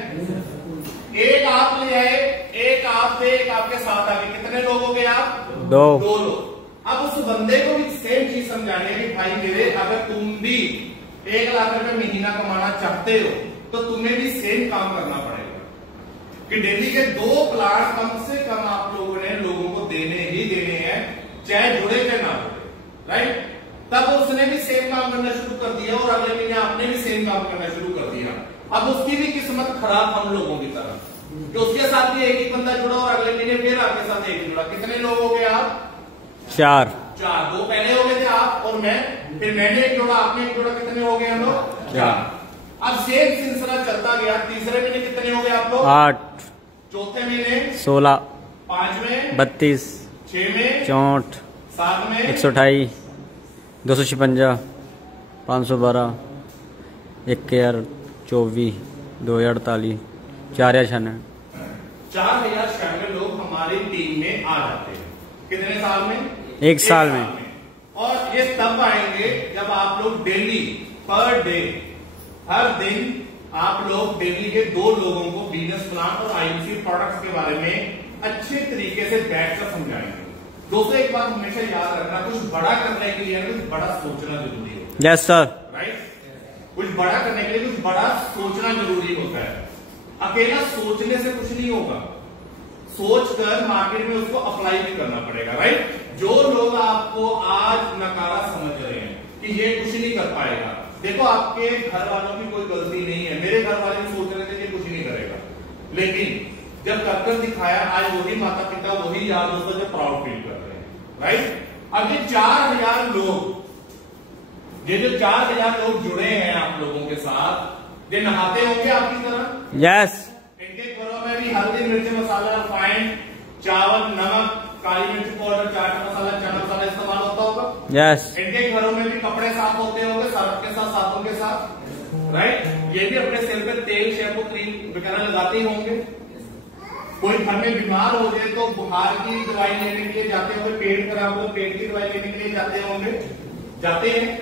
एक आप ले आए, एक आप थे, एक आपके साथ आ गए, कितने लोग हो गए आप? 2 लोग। अब उस बंदे को भी सेम चीज समझानी है कि भाई मेरे, अगर तुम भी 1 लाख रुपए महीना कमाना चाहते हो तो तुम्हें भी सेम काम करना पड़ेगा कि डेली के 2 प्लान कम से कम आप लोगों ने लोगों को देने ही देने हैं, चाहे जुड़े चाहे ना जुड़े, राइट। तब उसने भी सेम काम करना शुरू कर दिया और अगले महीने आपने भी सेम काम करना शुरू कर दिया। अब उसकी भी किस्मत खराब हम लोगों की तरह कि उसके साथ भी एक ही बंदा जुड़ा और अगले महीने फिर आपके साथ एक जुड़ा। कितने लोग हो गए आप? 4 2 पहले हो गए थे आप और मैं, फिर मैंने एक जोड़ा, आपने एक जोड़ा, कितने हो गए हम लोग? 4। अब सेम सिलसिला चलता गया। तीसरे महीने कितने हो गए आप लोग? 8। चौथे महीने 16। 5 में 32। 6 में 64। 7 में 128। 256। 512। 1024। 2048। 4096। 4096 लोग हमारी टीम में आ जाते हैं। कितने साल में? 1 साल में। और ये तब आएंगे जब आप लोग डेली पर डे, हर दिन आप लोग डेली के 2 लोगों को बिजनेस प्लान और आईयूसी प्रोडक्ट्स के बारे में अच्छे तरीके से बैठकर समझाएंगे। दोस्तों एक बात हमेशा याद रखना, कुछ बड़ा करने के लिए कुछ बड़ा सोचना जरूरी होता है। Yes sir. राइट। कुछ बड़ा करने के लिए कुछ बड़ा सोचना जरूरी होता है। अकेला सोचने से कुछ नहीं होगा, सोचकर मार्केट में उसको अप्लाई भी करना पड़ेगा, राइट। जो लोग आपको आज नकारा समझ रहे हैं कि ये कुछ नहीं कर पाएगा, देखो आपके घर वालों की कोई गलती नहीं है। मेरे घर वाले भी सोच रहे थे कि कुछ नहीं करेगा, लेकिन जब कर दिखाया, आज वही माता पिता, वही यार दोस्तों जो प्राउड फील कर रहे हैं, राइट। अब ये 4000 लोग, ये जो 4000 लोग जुड़े हैं आप लोगों के साथ, ये नहाते होंगे आपकी तरह? यस। इनके घरों में भी हल्दी मिर्च मसाला, रिफाइंड, चावल, नमक, काली मिर्च पाउडर, चाट मसाला, चना मसाला इस्तेमाल होता होगा? यस। इनके घरों में भी कपड़े साफ होते होंगे सर्फ के साथ, साबुन के साथ, राइट। ये भी अपने सिर पे तेल, शैम्पू, क्रीम वगैरह लगाते होंगे। कोई घर में बीमार हो जाए तो बुखार की दवाई लेने के लिए जाते होंगे, पेट खराब हो पेट की दवाई लेने के लिए जाते होंगे, जाते हैं।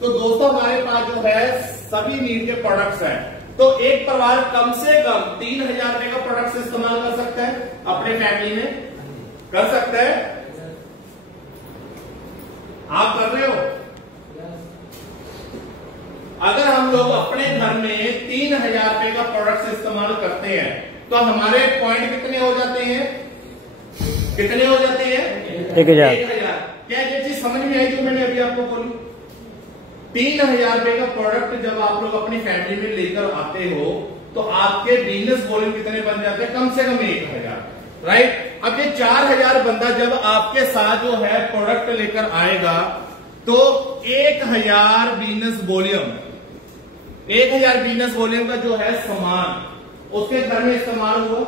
तो दोस्तों हमारे पास जो है सभी नीड के प्रोडक्ट्स हैं। तो एक परिवार कम से कम 3000 रुपए का प्रोडक्ट्स इस्तेमाल कर सकता है अपने फैमिली में, कर सकता है। आप कर रहे हो? अगर हम लोग अपने घर में 3000 रुपए का प्रोडक्ट्स इस्तेमाल करते हैं तो हमारे पॉइंट कितने हो जाते हैं? कितने हो जाते हैं? 1000। क्या ये चीज समझ में आई जो मैंने अभी आपको बोली? 3000 रुपए का प्रोडक्ट जब आप लोग अपनी फैमिली में लेकर आते हो तो आपके बिजनेस वॉल्यूम कितने बन जाते हैं? कम से कम 1000, राइट। अब ये 4000 बंदा जब आपके साथ जो है प्रोडक्ट लेकर आएगा तो 1000 बिजनेस वॉल्यूम, 1000 बिजनेस वॉल्यूम का जो है सामान उसके घर में इस्तेमाल हुआ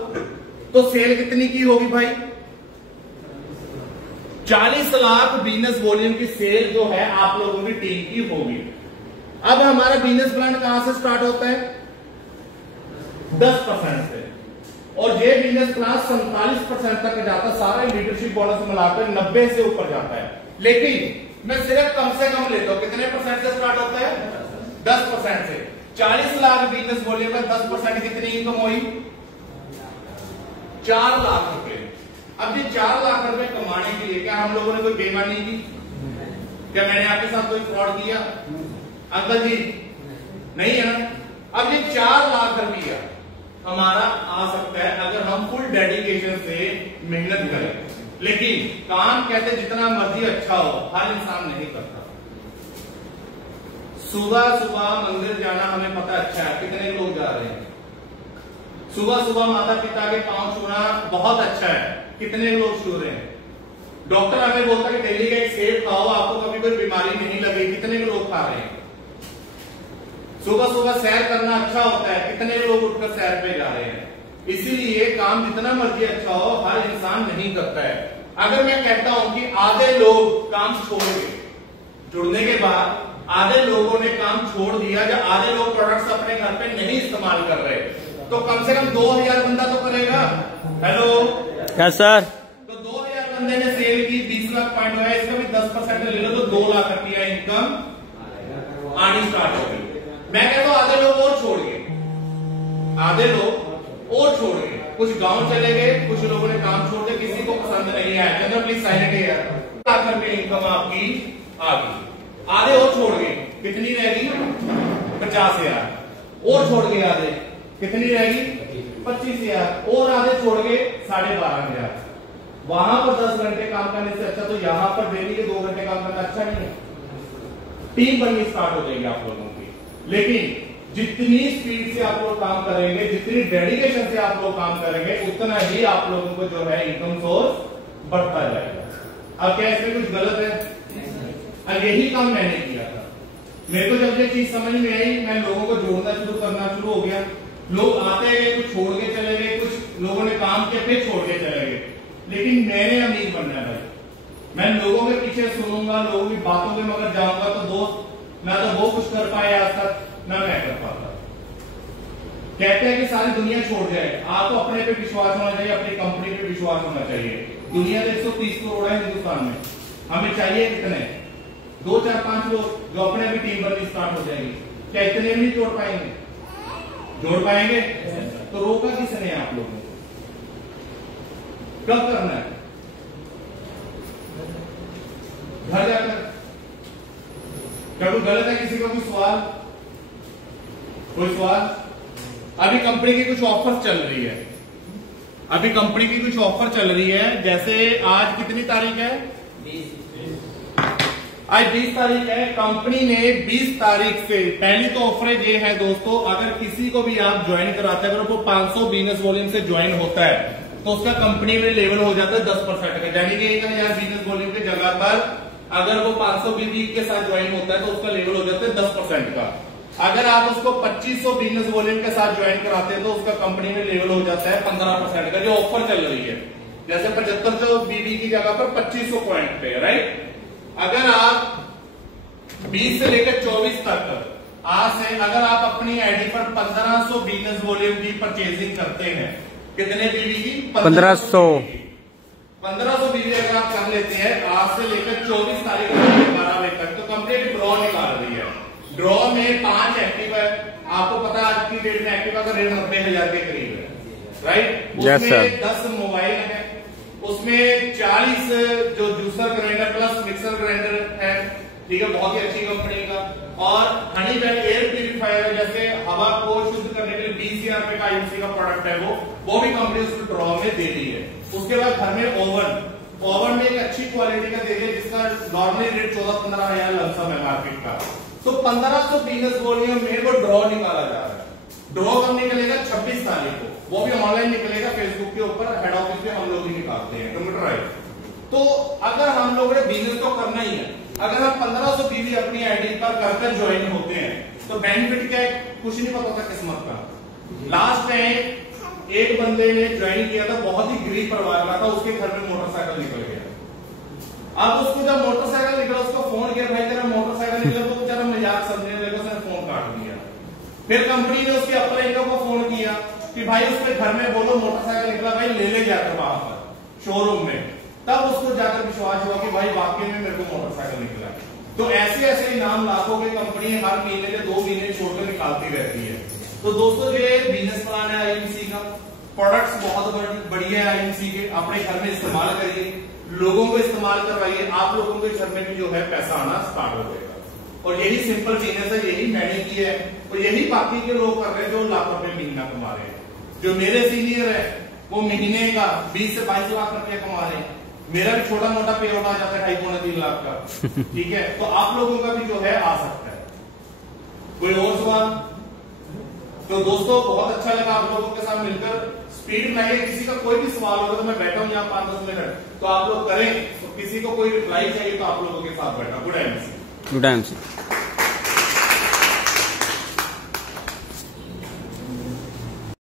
तो सेल कितनी की होगी भाई? 40 लाख बिजनेस वॉल्यूम की सेल जो है आप लोगों की टीम की होगी। अब हमारा बिजनेस प्लान कहां से स्टार्ट होता है? 10% से, और ये बिजनेस प्लान 47% तक जाता है। सारा लीडरशिप बोनस मिलाकर 90 से ऊपर जाता है। लेकिन मैं सिर्फ कम से कम लेता हूं, कितने परसेंट से स्टार्ट होता है? 10% से। 40 लाख बिजनेस वॉल्यूम में 10% कितनी इनकम हुई? 4 लाख रुपए। अब ये 4 लाख रुपए कमाने के लिए क्या हम लोगों ने कोई बेईमानी की? क्या मैंने आपके साथ कोई फ्रॉड किया? अंकल जी नहीं है ना। अब ये 4 लाख रुपया हमारा आ सकता है अगर हम फुल डेडिकेशन से मेहनत करें। लेकिन काम कहते जितना मर्जी अच्छा हो, हर इंसान नहीं करता। सुबह सुबह मंदिर जाना हमें पता अच्छा है, कितने लोग जा रहे हैं? सुबह सुबह माता पिता के पांव छूना बहुत अच्छा है, कितने लोग छू रहे हैं? डॉक्टर हमें बोलता है कि डेली का एक सेब खाओ, आपको कभी कोई बीमारी नहीं लगेगी, कितने लोग खा रहे हैं? सुबह सुबह सैर करना अच्छा होता है, कितने लोग उठकर सैर पे जा रहे हैं? इसीलिए काम जितना मर्जी अच्छा हो, हर इंसान नहीं करता है। अगर मैं कहता हूं कि आधे लोग काम छोड़ के जुड़ने के बाद आधे लोगों ने काम छोड़ दिया, या आधे लोग प्रोडक्ट्स अपने घर पे नहीं इस्तेमाल कर रहे, तो कम से कम 2000 बंदा तो करेगा। हेलो क्या सर? तो 2000 बंदे ने सेल की, 20 लाख पॉइंट हुआ, इसका भी 10% ले लो तो 2 लाख रुपया इनकम आनी स्टार्ट हो गई। मैं कहता हूं आधे लोग और छोड़ गए, आधे लोग और छोड़ गए, कुछ गांव चले गए, कुछ लोगों ने काम छोड़ दिया, किसी को पसंद नहीं आया। चंद्र प्लीज साइलेंट है यार। लाख रुपये इनकम आपकी आ गई, आधे और छोड़ गए, कितनी रहेगी? 50,000 और छोड़ गए आधे, कितनी रहेगी? 25,000 और आधे छोड़ गए 12,500। वहां पर 10 घंटे काम करने से अच्छा तो यहां पर डेली के 2 घंटे काम करना अच्छा नहीं है? टीम बननी स्टार्ट हो जाएगी आप लोगों की। लेकिन जितनी स्पीड से आप लोग काम करेंगे, जितनी डेडिकेशन से आप लोग काम करेंगे, उतना ही आप लोगों को जो है इनकम सोर्स बढ़ता जाएगा। अब क्या इसमें कुछ गलत है? अब यही काम मैंने किया था। मेरे को जब ये चीज समझ में आई, मैं लोगों को जोड़ना करना शुरू हो गया। लोग आते गए, कुछ छोड़ के चले गए, कुछ लोगों ने काम किया फिर छोड़ के चले गए। लेकिन मैंने अमीर बनना है भाई। मैं लोगों के पीछे सुनूंगा, लोगों की बातों में मगर जाऊंगा तो दोस्त ना तो वो कुछ कर पाए आज तक, ना मैं कर पाता। कहते हैं कि सारी दुनिया छोड़ जाए, आपको अपने पे विश्वास होना चाहिए, अपनी कंपनी पे विश्वास होना चाहिए। दुनिया तो 130 करोड़ है हिंदुस्तान में, हमें चाहिए कितने? 2, 4, 5 लोग जो अपने भी टीम बननी स्टार्ट हो जाएंगे। क्या इतने नहीं जोड़ पाएंगे? जोड़ पाएंगे? तो रोका किसने आप लोगों को? कब करना है? घर जाकर। क्या कोई गलत है? किसी का कोई सवाल? कोई सवाल? अभी कंपनी की कुछ ऑफर चल रही है, अभी कंपनी की कुछ ऑफर चल रही है। जैसे आज कितनी तारीख है? 20। आज 20 तारीख है। कंपनी ने 20 तारीख से पहली तो ऑफर ये है दोस्तों, अगर किसी को भी आप ज्वाइन कराते हैं, अगर वो 500 बिजनेस वॉल्यूम से ज्वाइन होता है तो उसका कंपनी में लेवल हो जाता है 10% का। यानी कि 1000 बिजनेस वॉल्यूम की जगह पर अगर वो 500 बीबी के साथ ज्वाइन होता है तो उसका लेवल हो जाता है 10% का। अगर आप उसको 2500 बिजनेस वॉल्यूम के साथ ज्वाइन कराते हैं तो उसका कंपनी में लेवल हो जाता है 15% का। जो ऑफर चल रही है, जैसे 7500 बीबी की जगह पर 2500 पॉइंट पे, राइट? अगर आप 20 से लेकर 24 तक आज से अगर आप अपनी आईडी पर 1500 बिजनेस वॉल्यूम की परचेजिंग करते हैं, कितने बीबी की? 1500 बीबी अगर आप कर लेते हैं आज से लेकर 24 तारीख 12 बजे तक, तो कंपनी ड्रॉ निकाल रही है। ड्रॉ में 5 एक्टिव है। आपको पता है आज की डेट में एक्टिवा का रेट 90,000 के करीब है, राइट? उसमें 10 मोबाइल है, उसमें 40 जो juicer grinder plus mixer grinder है, ठीक है, बहुत ही अच्छी कंपनी का। और हनीवेल एयर प्यूरिफायर, जैसे हवा को शुद्ध करने के लिए 20,000 रुपए का आईयूसी का प्रोडक्ट है, वो भी कंपनी उसको ड्रॉ में दे रही है। उसके बाद घर में ओवन में एक अच्छी क्वालिटी का दे रही है, जिसका नॉर्मली रेट 14-15 हजार लमसम है मार्केट का। तो 1500 बिजनेस वॉल्यूम में वो ड्रॉ निकाला जा रहा है। ड्रॉ कब निकलेगा? 26 तारीख को। वो भी ऑनलाइन निकलेगा, फेसबुक के ऊपर, हेड ऑफिस पे हम लोग ही निकालते हैं, कंप्यूटराइज। तो अगर हम लोगों ने बिजनेस तो करना ही है, अगर हम 1500 बीबी अपनी आईडी पर कर ज्वाइन होते हैं तो बेनिफिट क्या है? कुछ नहीं पता था किस्मत का। लास्ट टाइम एक बंदे ने ज्वाइन किया था, बहुत ही गरीब परिवार का था, उसके घर में मोटरसाइकिल निकल गया। अब उसको जब मोटरसाइकिल निकला उसको फोन किया, भाई तेरा मोटरसाइकिल निकला, तो बेचारा मजाक समझने लगा, उसने फोन काट दिया। फिर कंपनी ने उसके अपर इनकम को फोन किया कि भाई उसके घर में बोलो मोटरसाइकिल निकला, भाई ले जाकर वहां पर शोरूम में। तब उसको जाकर विश्वास हुआ कि भाई वाकई में मेरे को मोटरसाइकिल निकला। तो ऐसे ऐसे इनाम लाखों की कंपनी हर महीने के 2 महीने छोड़कर निकालती रहती है। तो दोस्तों ये बिजनेस प्लान है आईएमसी का, प्रोडक्ट्स बहुत बढ़िया है आईएमसी के, अपने घर में इस्तेमाल करिए, लोगों को इस्तेमाल करवाइए, आप लोगों के घर में भी जो है पैसा आना स्टार्ट हो जाएगा। और यही सिंपल बिजनेस है, यही मैंने की है और यही बाकी के लोग कर रहे हैं जो लाख रुपए महीना कमा रहे हैं। जो मेरे सीनियर है वो महीने का 20 से 22 लाख रुपया कमा रहे हैं। मेरा भी छोटा मोटा पे आउट आ जाता है 2.5-3 लाख का, ठीक है। तो आप लोगों का भी जो है आ सकता है। कोई और सवाल? तो दोस्तों बहुत अच्छा लगा आप लोगों के साथ मिलकर। स्पीड में किसी का कोई भी सवाल होगा तो मैं बैठा हूं यहाँ 5-10 मिनट, तो आप लोग करें। तो किसी को कोई रिप्लाई चाहिए तो आप लोगों के साथ बैठा। Good MC. Good MC.